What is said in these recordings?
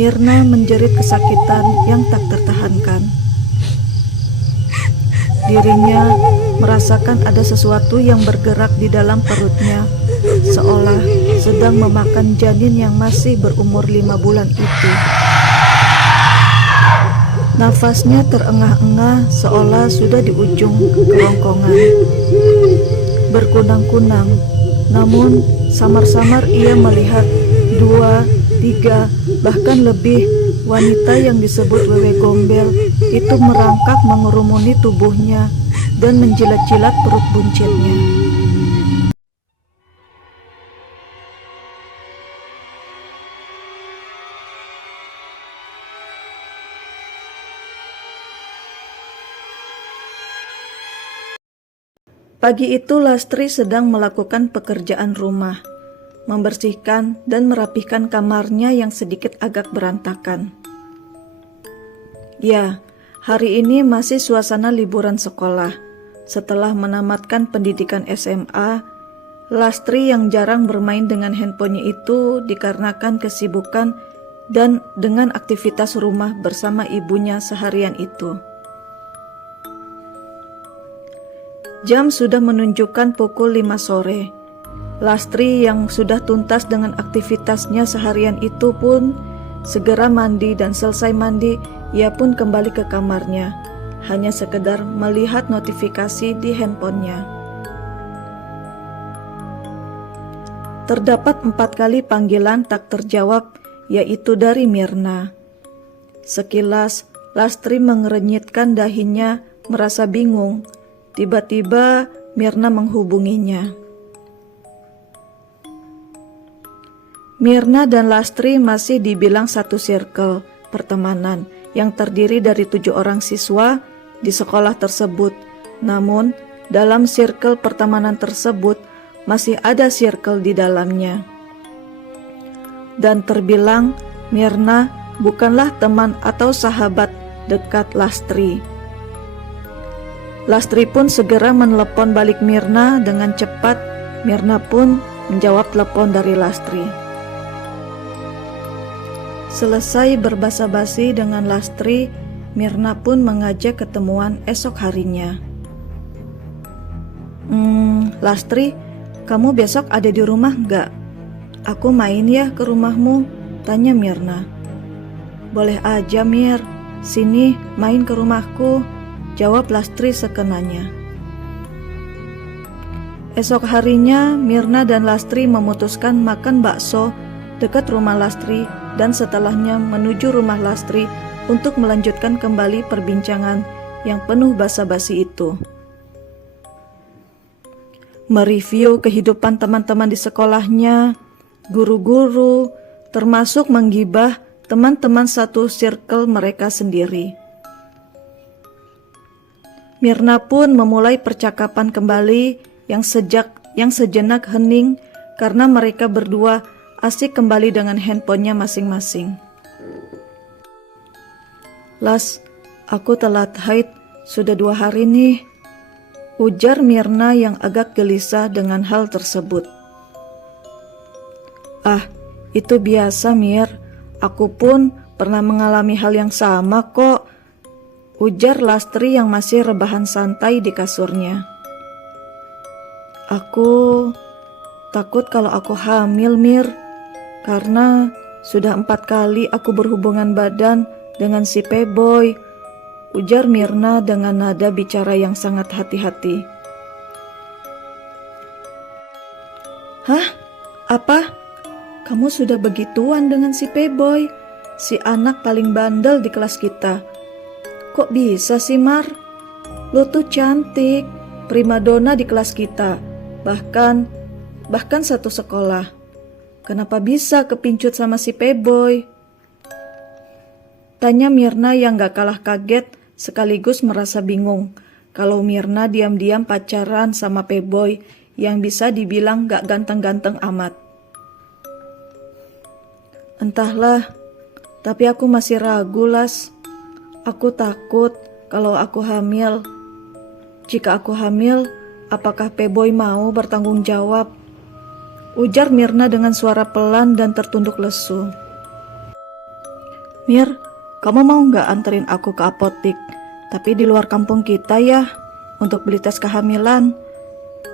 Mirna menjerit kesakitan yang tak tertahankan. Dirinya merasakan ada sesuatu yang bergerak di dalam perutnya, seolah sedang memakan janin yang masih berumur 5 bulan itu. Nafasnya terengah-engah seolah sudah di ujung kerongkongan. Berkunang-kunang, namun samar-samar ia melihat 2, 3, bahkan lebih wanita yang disebut wewe gombel itu merangkak mengerumuni tubuhnya dan menjilat-jilat perut buncitnya. Pagi itu Lastri sedang melakukan pekerjaan rumah, membersihkan dan merapihkan kamarnya yang sedikit agak berantakan. Ya, hari ini masih suasana liburan sekolah. Setelah menamatkan pendidikan SMA, Lastri yang jarang bermain dengan handphonenya itu dikarenakan kesibukan dan dengan aktivitas rumah bersama ibunya seharian itu. Jam sudah menunjukkan pukul 5 sore. Lastri yang sudah tuntas dengan aktivitasnya seharian itu pun segera mandi, dan selesai mandi ia pun kembali ke kamarnya, hanya sekedar melihat notifikasi di handphonenya. Terdapat 4 kali panggilan tak terjawab, yaitu dari Mirna. Sekilas Lastri mengerenyitkan dahinya, merasa bingung. Tiba-tiba Mirna menghubunginya. Mirna dan Lastri masih dibilang satu circle pertemanan yang terdiri dari 7 orang siswa di sekolah tersebut. Namun, dalam circle pertemanan tersebut masih ada circle di dalamnya. Dan terbilang Mirna bukanlah teman atau sahabat dekat Lastri. Lastri pun segera menelepon balik Mirna dengan cepat. Mirna pun menjawab telepon dari Lastri. Selesai berbasa-basi dengan Lastri, Mirna pun mengajak ketemuan esok harinya. Lastri, kamu besok ada di rumah nggak? Aku main ya ke rumahmu, tanya Mirna. Boleh aja Mir, sini main ke rumahku, jawab Lastri sekenanya. Esok harinya Mirna dan Lastri memutuskan makan bakso dekat rumah Lastri, dan setelahnya menuju rumah Lastri untuk melanjutkan kembali perbincangan yang penuh basa-basi itu. Mereview kehidupan teman-teman di sekolahnya, guru-guru, termasuk menggibah teman-teman satu circle mereka sendiri. Mirna pun memulai percakapan kembali yang sejenak hening karena mereka berdua asik kembali dengan handphonenya masing-masing. Las, aku telat haid sudah 2 hari nih, ujar Mirna yang agak gelisah dengan hal tersebut. Ah, itu biasa Mir, aku pun pernah mengalami hal yang sama kok, ujar Lastri yang masih rebahan santai di kasurnya. Aku takut kalau aku hamil Mir, karena sudah 4 kali aku berhubungan badan dengan si P-boy, ujar Mirna dengan nada bicara yang sangat hati-hati. Hah? Apa? Kamu sudah begituan dengan si P-boy, si anak paling bandel di kelas kita. Kok bisa sih Mar? Lo tuh cantik, primadona di kelas kita, bahkan satu sekolah. Kenapa bisa kepincut sama si P-boy? Tanya Mirna yang gak kalah kaget sekaligus merasa bingung kalau Mirna diam-diam pacaran sama P-boy yang bisa dibilang gak ganteng-ganteng amat. Entahlah, tapi aku masih ragu Las. Aku takut kalau aku hamil. Jika aku hamil, apakah P-boy mau bertanggung jawab? Ujar Mirna dengan suara pelan dan tertunduk lesu. Mir, kamu mau nggak anterin aku ke apotik? Tapi di luar kampung kita ya, untuk beli tes kehamilan.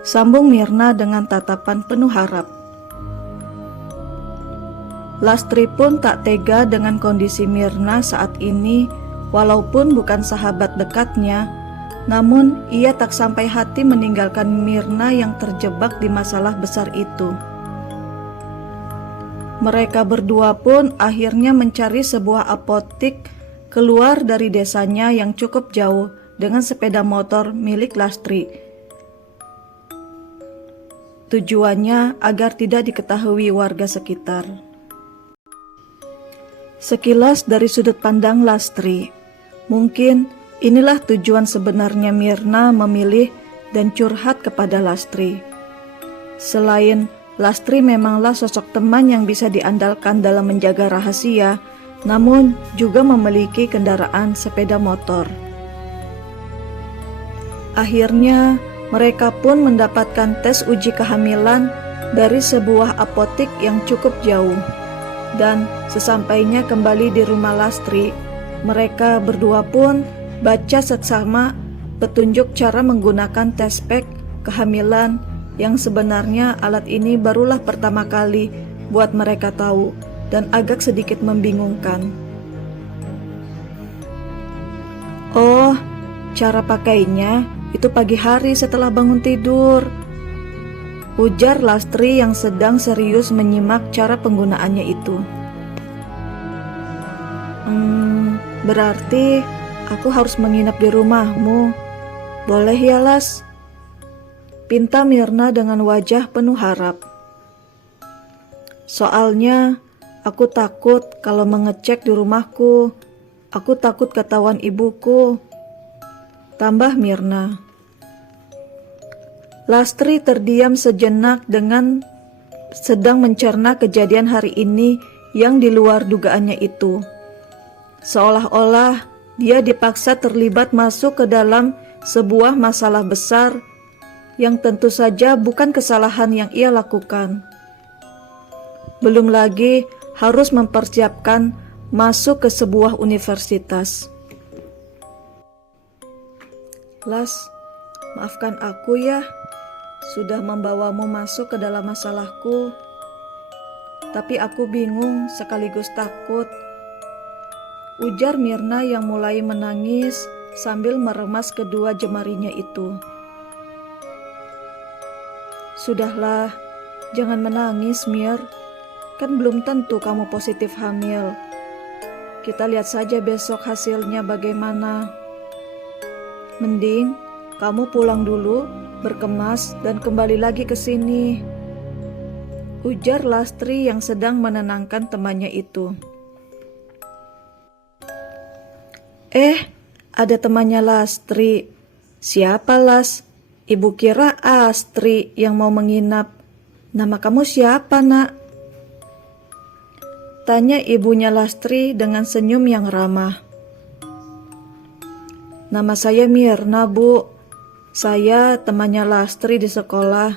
Sambung Mirna dengan tatapan penuh harap. Lastri pun tak tega dengan kondisi Mirna saat ini, walaupun bukan sahabat dekatnya, namun ia tak sampai hati meninggalkan Mirna yang terjebak di masalah besar itu. Mereka berdua pun akhirnya mencari sebuah apotik keluar dari desanya yang cukup jauh dengan sepeda motor milik Lastri. Tujuannya agar tidak diketahui warga sekitar. Sekilas dari sudut pandang Lastri, mungkin inilah tujuan sebenarnya Mirna memilih dan curhat kepada Lastri. Selain Lastri memanglah sosok teman yang bisa diandalkan dalam menjaga rahasia, namun juga memiliki kendaraan sepeda motor. Akhirnya, mereka pun mendapatkan tes uji kehamilan dari sebuah apotik yang cukup jauh. Dan sesampainya kembali di rumah Lastri, mereka berdua pun baca seksama petunjuk cara menggunakan tes pack kehamilan yang sebenarnya alat ini barulah pertama kali buat mereka tahu dan agak sedikit membingungkan. Oh, cara pakainya itu pagi hari setelah bangun tidur, ujar Lastri yang sedang serius menyimak cara penggunaannya itu. Berarti aku harus menginap di rumahmu. Boleh ya, Las? Pinta Mirna dengan wajah penuh harap. Soalnya aku takut kalau mengecek di rumahku. Aku takut ketahuan ibuku, tambah Mirna. Lastri terdiam sejenak dengan sedang mencerna kejadian hari ini yang di luar dugaannya itu. Seolah-olah dia dipaksa terlibat masuk ke dalam sebuah masalah besar yang tentu saja bukan kesalahan yang ia lakukan. Belum lagi harus mempersiapkan masuk ke sebuah universitas. Las, maafkan aku ya, sudah membawamu masuk ke dalam masalahku. Tapi aku bingung sekaligus takut, ujar Mirna yang mulai menangis sambil meremas kedua jemarinya itu. Sudahlah, jangan menangis, Mir. Kan belum tentu kamu positif hamil. Kita lihat saja besok hasilnya bagaimana. Mending kamu pulang dulu, berkemas, dan kembali lagi ke sini, ujar Lastri yang sedang menenangkan temannya itu. Ada temannya Lastri. Siapa, Las? Ibu kira Astri yang mau menginap. Nama kamu siapa, Nak? Tanya ibunya Lastri dengan senyum yang ramah. Nama saya Mirna, Bu. Saya temannya Lastri di sekolah.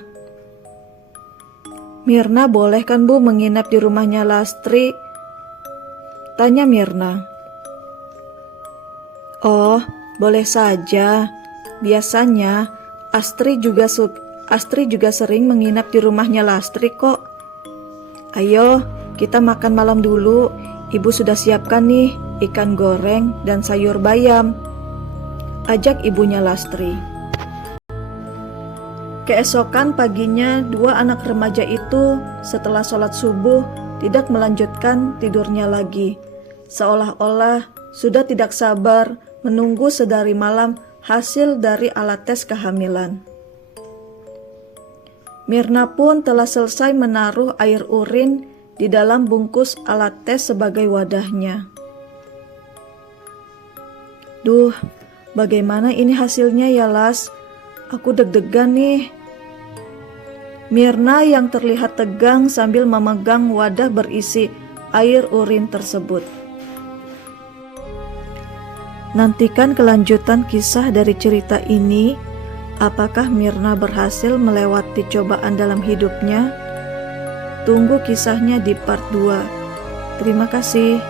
Mirna boleh kan, Bu, menginap di rumahnya Lastri? Tanya Mirna. Oh, boleh saja. Biasanya Astri juga sering menginap di rumahnya Lastri kok. Ayo, kita makan malam dulu. Ibu sudah siapkan nih ikan goreng dan sayur bayam, ajak ibunya Lastri. Keesokan paginya, dua anak remaja itu setelah sholat subuh tidak melanjutkan tidurnya lagi. Seolah-olah sudah tidak sabar menunggu sedari malam hasil dari alat tes kehamilan. Mirna pun telah selesai menaruh air urin di dalam bungkus alat tes sebagai wadahnya. Duh, bagaimana ini hasilnya ya, Las? Aku deg-degan nih. Mirna yang terlihat tegang sambil memegang wadah berisi air urin tersebut. Nantikan kelanjutan kisah dari cerita ini. Apakah Mirna berhasil melewati cobaan dalam hidupnya? Tunggu kisahnya di part 2. Terima kasih.